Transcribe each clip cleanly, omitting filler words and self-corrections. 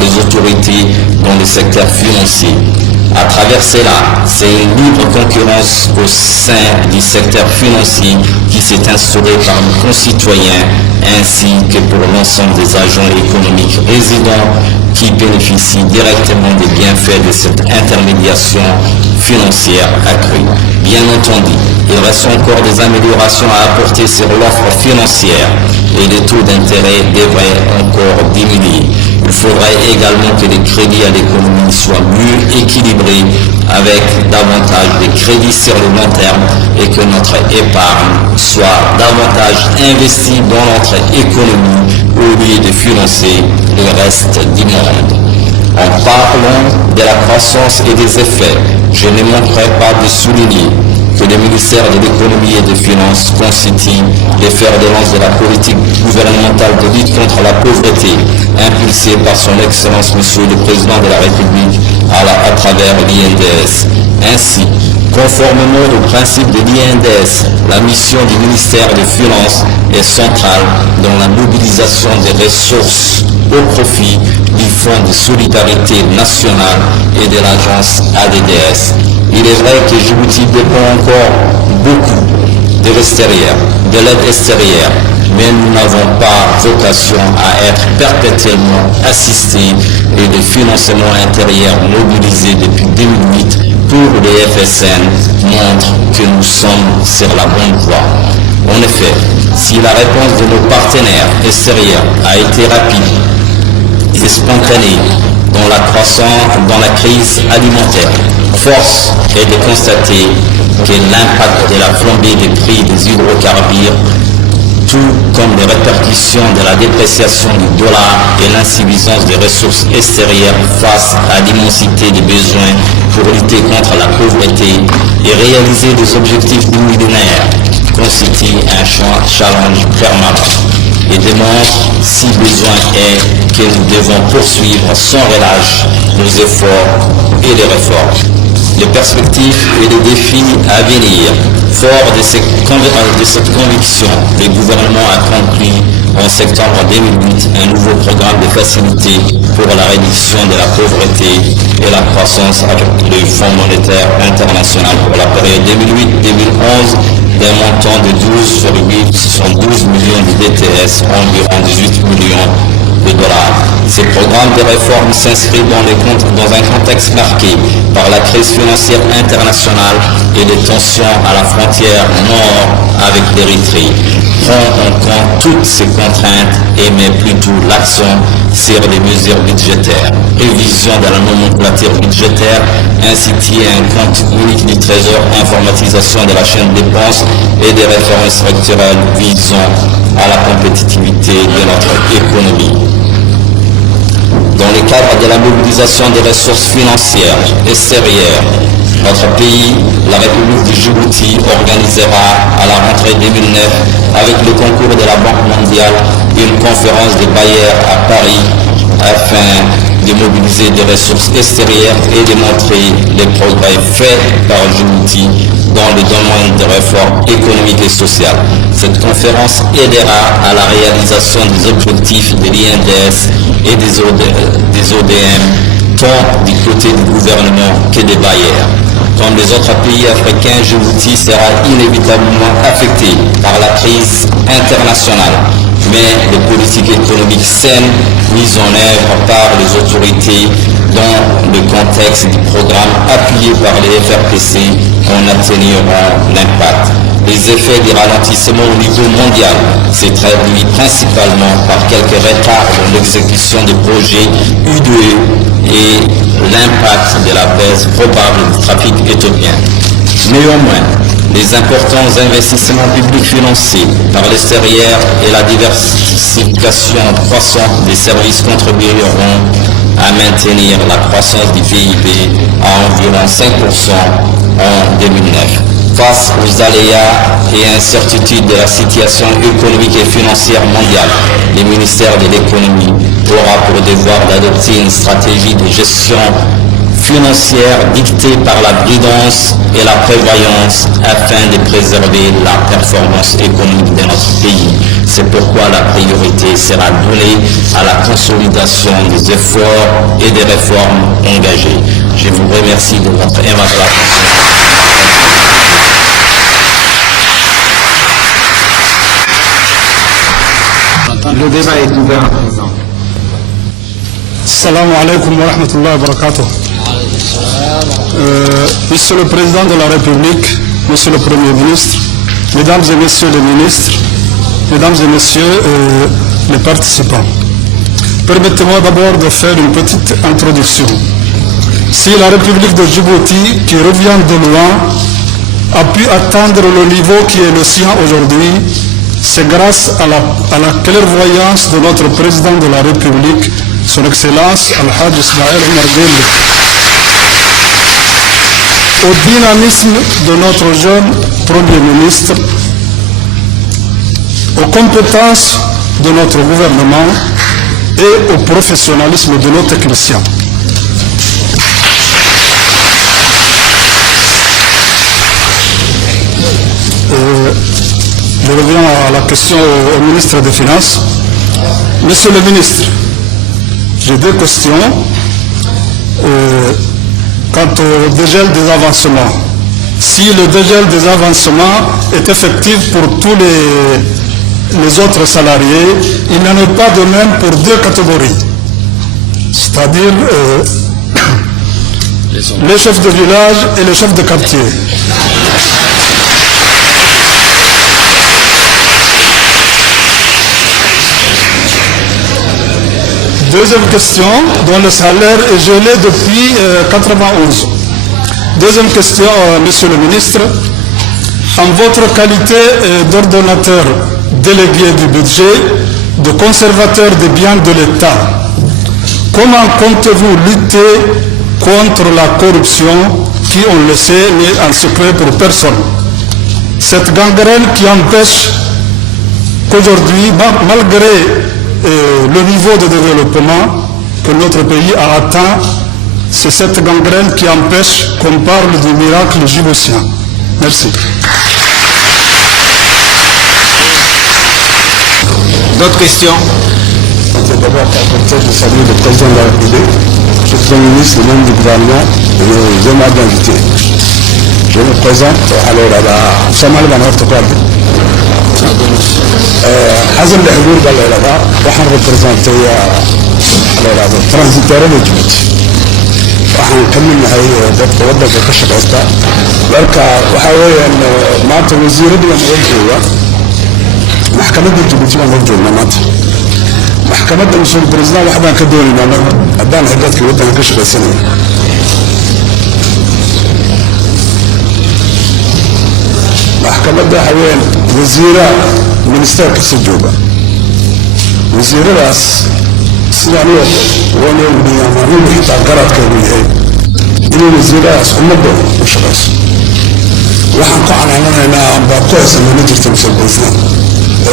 les autorités dans le secteur financier. À travers cela, c'est une libre concurrence au sein du secteur financier qui s'est instaurée par nos concitoyens ainsi que pour l'ensemble des agents économiques résidents qui bénéficient directement des bienfaits de cette intermédiation financière accrue. Bien entendu, il reste encore des améliorations à apporter sur l'offre financière et les taux d'intérêt devraient encore diminuer. Il faudrait également que les crédits à l'économie soient mieux équilibrés avec davantage de crédits sur le long terme et que notre épargne soit davantage investie dans notre économie au lieu de financer le reste du monde. En parlant de la croissance et des effets, je ne manquerai pas de souligner que le ministère de l'économie et des finances constitue les fers de lance de la politique gouvernementale de lutte contre la pauvreté, impulsée par son Excellence Monsieur le Président de la République à travers l'INDS. Ainsi, conformément au principe de l'INDS, la mission du ministère des Finances est centrale dans la mobilisation des ressources au profit du Fonds de solidarité nationale et de l'agence ADDS. Il est vrai que Djibouti dépend encore beaucoup de l'extérieur, de l'aide extérieure, mais nous n'avons pas vocation à être perpétuellement assistés et des financements intérieurs mobilisés depuis 2008 pour les FSN montrent que nous sommes sur la bonne voie. En effet, si la réponse de nos partenaires extérieurs a été rapide et spontanée dans la crise alimentaire, force est de constater que l'impact de la flambée des prix des hydrocarbures, tout comme les répercussions de la dépréciation du dollar et l'insuffisance des ressources extérieures face à l'immensité des besoins pour lutter contre la pauvreté et réaliser les objectifs du millénaire, constitue un challenge permanent et démontre, si besoin est, que nous devons poursuivre sans relâche nos efforts et les réformes. Les perspectives et les défis à venir. Fort de cette conviction, le gouvernement a conclu en septembre 2008 un nouveau programme de facilité pour la réduction de la pauvreté et la croissance avec le Fonds monétaire international pour la période 2008-2011 d'un montant de 12,72 millions de DTS, environ 18 millions de dollars. Ces programmes de réforme s'inscrivent dans un contexte marqué par la crise financière internationale et les tensions à la frontière nord avec l'Érythrée. Prend en compte toutes ces contraintes et met plutôt l'accent sur les mesures budgétaires. Révision de la nomenclature budgétaire, instituer un compte unique du Trésor, informatisation de la chaîne de dépenses et des réformes structurelles visant à la compétitivité de notre économie. Dans le cadre de la mobilisation des ressources financières extérieures, notre pays, la République du Djibouti, organisera à la rentrée 2009, avec le concours de la Banque mondiale, une conférence des bailleurs à Paris afin de mobiliser des ressources extérieures et de montrer les progrès faits par Djibouti dans le domaine de réformes économiques et sociales. Cette conférence aidera à la réalisation des objectifs de l'INDS et des ODM, tant du côté du gouvernement que des bailleurs. Comme les autres pays africains, Djibouti sera inévitablement affecté par la crise internationale. Mais les politiques économiques saines mises en œuvre par les autorités dans le contexte du programme appuyé par les FRPC en atténueront l'impact. Les effets du ralentissement au niveau mondial se traduisent principalement par quelques retards dans l'exécution des projets U2E et l'impact de la baisse probable du trafic éthiopien. Néanmoins, les importants investissements publics financés par l'extérieur et la diversification croissante des services contribueront à maintenir la croissance du PIB à environ 5% en 2009. Face aux aléas et incertitudes de la situation économique et financière mondiale, le ministère de l'économie aura pour devoir d'adopter une stratégie de gestion financière dictée par la prudence et la prévoyance afin de préserver la performance économique de notre pays. C'est pourquoi la priorité sera donnée à la consolidation des efforts et des réformes engagées. Je vous remercie de votre aimable attention. Le débat est ouvert à présent. Salam alaikum wa rahmatullahi wa barakatuh. Monsieur le Président de la République, Monsieur le Premier ministre, Mesdames et Messieurs les ministres, Mesdames et Messieurs les participants, permettez-moi d'abord de faire une petite introduction. Si la République de Djibouti, qui revient de loin, a pu atteindre le niveau qui est le sien aujourd'hui, c'est grâce à la clairvoyance de notre Président de la République, Son Excellence Al-Hajj Ismaël Omar Guelleh, au dynamisme de notre jeune Premier ministre, aux compétences de notre gouvernement et au professionnalisme de nos techniciens. Je reviens à la question au ministre des Finances. Monsieur le ministre, j'ai deux questions. Quant au dégel des avancements, si le dégel des avancements est effectif pour tous les autres salariés, il n'en est pas de même pour deux catégories, c'est-à-dire les chefs de village et les chefs de quartier. Deuxième question, dont le salaire est gelé depuis 1991. Deuxième question, Monsieur le ministre. En votre qualité d'ordonnateur délégué du budget, de conservateur des biens de l'État, comment comptez-vous lutter contre la corruption qui, on le sait, n'est un secret pour personne? Cette gangrène qui empêche qu'aujourd'hui, malgré le niveau de développement que notre pays a atteint, c'est cette gangrène qui empêche qu'on parle du miracle djiboutien. Merci. D'autres questions? Je vais d'abord apporter de saluer le Président de la République, le Premier ministre, le membre du gouvernement et les aimables invités. Je me présente alors à la Samal Banort Kwadi. حزم الحضور بالعلاقة وحن ريبريزنتي على الترانزيتير لجبوتي وحن نكمل هاي ضبط ودك كشف عستا لك وحاوي ان مات وزير دي موجوده محكمة جيبوتي موجوده مات محكمة مسؤول البريزيدان وحده كدوري ما ادان حاجات ودك كشف السنه محكمة ده حوين وزيرة منستر كسجوبة وزيرة راس سيعني وانا ودي عمرين حتى قرأت كبيرة إنه وزيرة راس أمده مش راس وحن قاعد عمرنا هنا بقوس من نجر تمثل بوزنا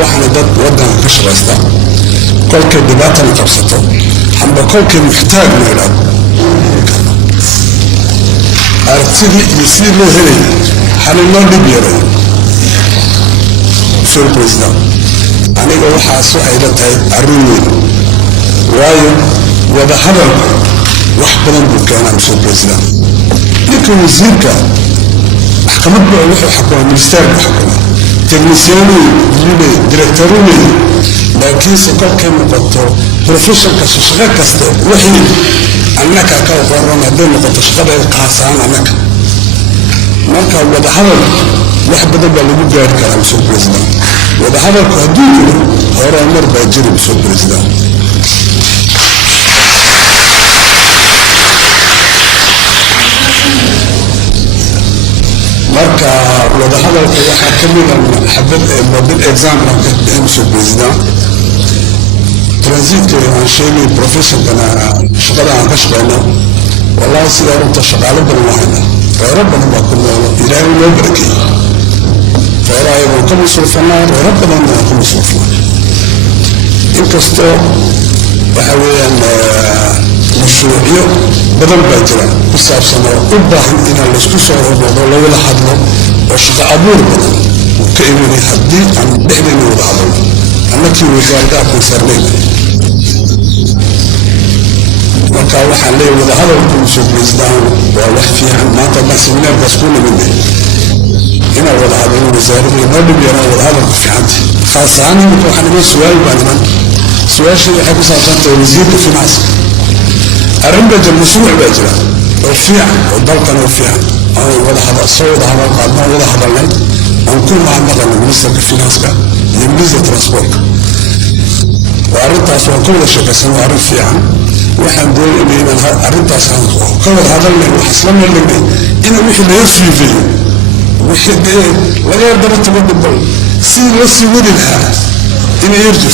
وحن ضد ودنا مش راس ده كل كدبات أنا تبسطه حن بقول كمحتاج ميلاد أرتدي يصير له هني حنلنا بيبيره Monsieur le Président, aniga waxaa soo ay la tahay arrin weyn waayo wada hadal wax badan buu keenaa Monsieur le Président. ninka wasiirka maxkamad baa wuxuu xukumaa ministerka xukuma technicianu yule directoru laakiinse kolkay noqoto professionka shaqo kasta wixii annaka ka qoran hadday noqoto shaqada qaasaan annaka marka wada hadal wax badan baa lagu gaari karaa Monsieur le Président. وده هذا القديم هو أمر باجري Monsieur le Président. marka wada hadalka waxaa ka mid ah xabad model example Monsieur le Président. transitka aan sheegay professional shaqada aan ka shaqeyno wallahi sida runta shaqaale badan wahayna reero badan baa ku nool ilaahay loo barakeeyay فراي وكم صرفنا ربنا ما كم صرفنا إنكستو وحوي أن مشروعية بدل باجرة بصعب سنة أباهم إن الاسكسور الموضوع لو لا حدنا وشجع أبور بدل وكأنني حدي عن بحدنا وضعنا التي وزارة كونسرنين marka waxaan leeyahay wada hadalku soo jeestaan waa wax fiican maanta ma sameeyay baskuul minay ina wada hadal wasaaradda nabad iyo wada hadal fiican khaasan waxaan ugu su'aal baanan su'aasha waxay ku saabsan tahay wasiirka finance arrinta jamhuuriyadda baajira oo fiican oo dalkan oo fiican oo wada hadal soo wada hadal qaadna wada hadalnay oo ku maamulka ministarka finance iyo minister transport وأردت أن كل شيء كسر وأعرف فيها وحن دول إن أردت أن كل هذا اللي وحصلنا اللي إنه وحي لا يسوي فيه وحي ولا يقدر تبدل سي وسي ودي لها إنه يرجع